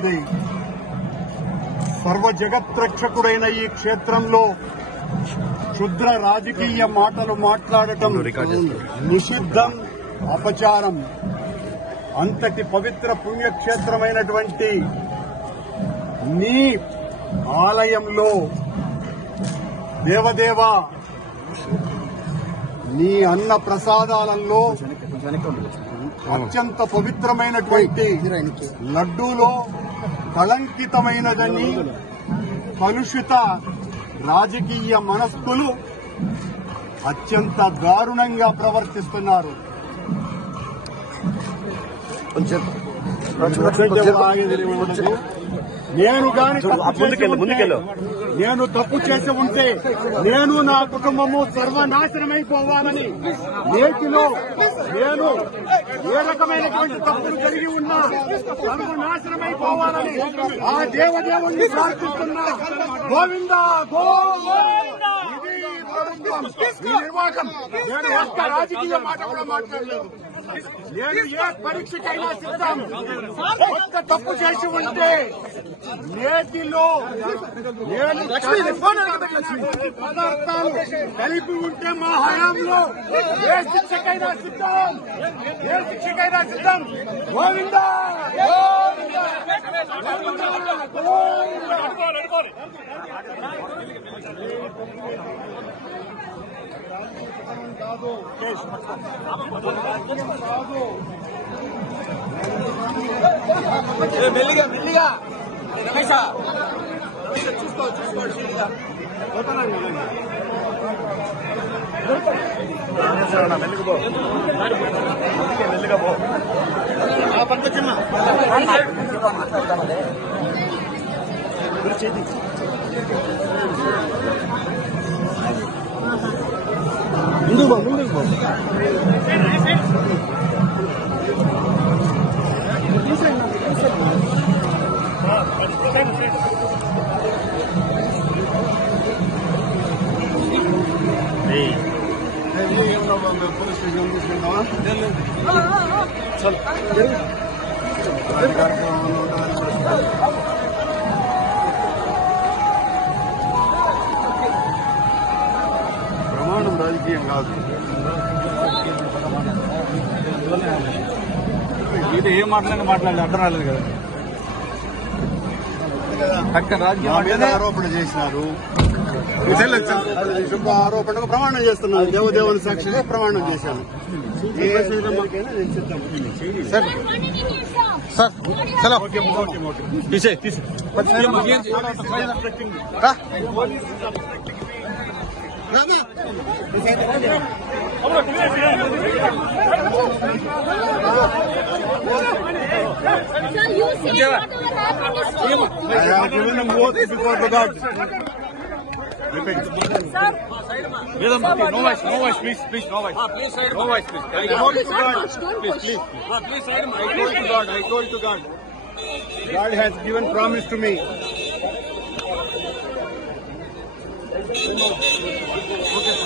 ఉంది. సర్వ జగత్రక్షకుడైన ఈ క్షేత్రంలో క్షుద్ర రాజకీయ మాటలు మాట్లాడటం నిషిద్ధం, అపచారం. అంతటి పవిత్ర పుణ్యక్షేత్రమైనటువంటి నీ ఆలయంలో దేవదేవ నీ అన్న ప్రసాదాలలో అత్యంత పవిత్రమైనటువంటి లడ్డూలో కళంకితమైనదని కలుషిత రాజకీయ మనస్కులు అత్యంత దారుణంగా ప్రవర్తిస్తున్నారు. నేను గాని తప్పు చేసి ఉంటే నేను నా కుటుంబము సర్వనాశనమైపోవాలని, నేటిలో నేను ఏ రకమైనటువంటి తప్పులు కలిగి ఉన్నా సర్వనాశనమైపోవాలని ఆ దేవదేవుణ్ణి ప్రార్థిస్తున్నా. గోవిందా గోవిందా. ఈ నిర్వాహకం నేను ఒక్క రాజకీయ మాట కూడా మాట్లాడలేదు. నేను ఏ పరీక్షకైనా సిద్ధం. ఒక్క తప్పు చేసి ఉంటే నేటిలో నేను పదార్థాలు కలిపి ఉంటే మా హయాంలో ఏ శిక్షకైనా సిద్ధం, ఏ శిక్షకైనా సిద్ధం. గోవిందా మెల్లిగా మెల్లిగా రమేష చూసుకోండి మెల్లిగా పో పంట చిన్న ముందుకు పో పోలీస్ స్టేషన్ తీసుకుంటావా? ప్రమాణం రాజకీయం కాదు. ఇది ఏం మాట్లాడలేదు అర్థం రాలేదు కదా. రాజకీయ ఆరోపణ చేసినారు. ఆరోపణకు ప్రమాణం చేస్తున్నాను. దేవదేవుని సాక్షిగా ప్రమాణం చేశాను. సార్ చలో తీసే Repeat. Sir. No voice, please, no voice. Please side. No voice, please. I told to God. Please. Please side. I told to God. God has given promise to me. Okay.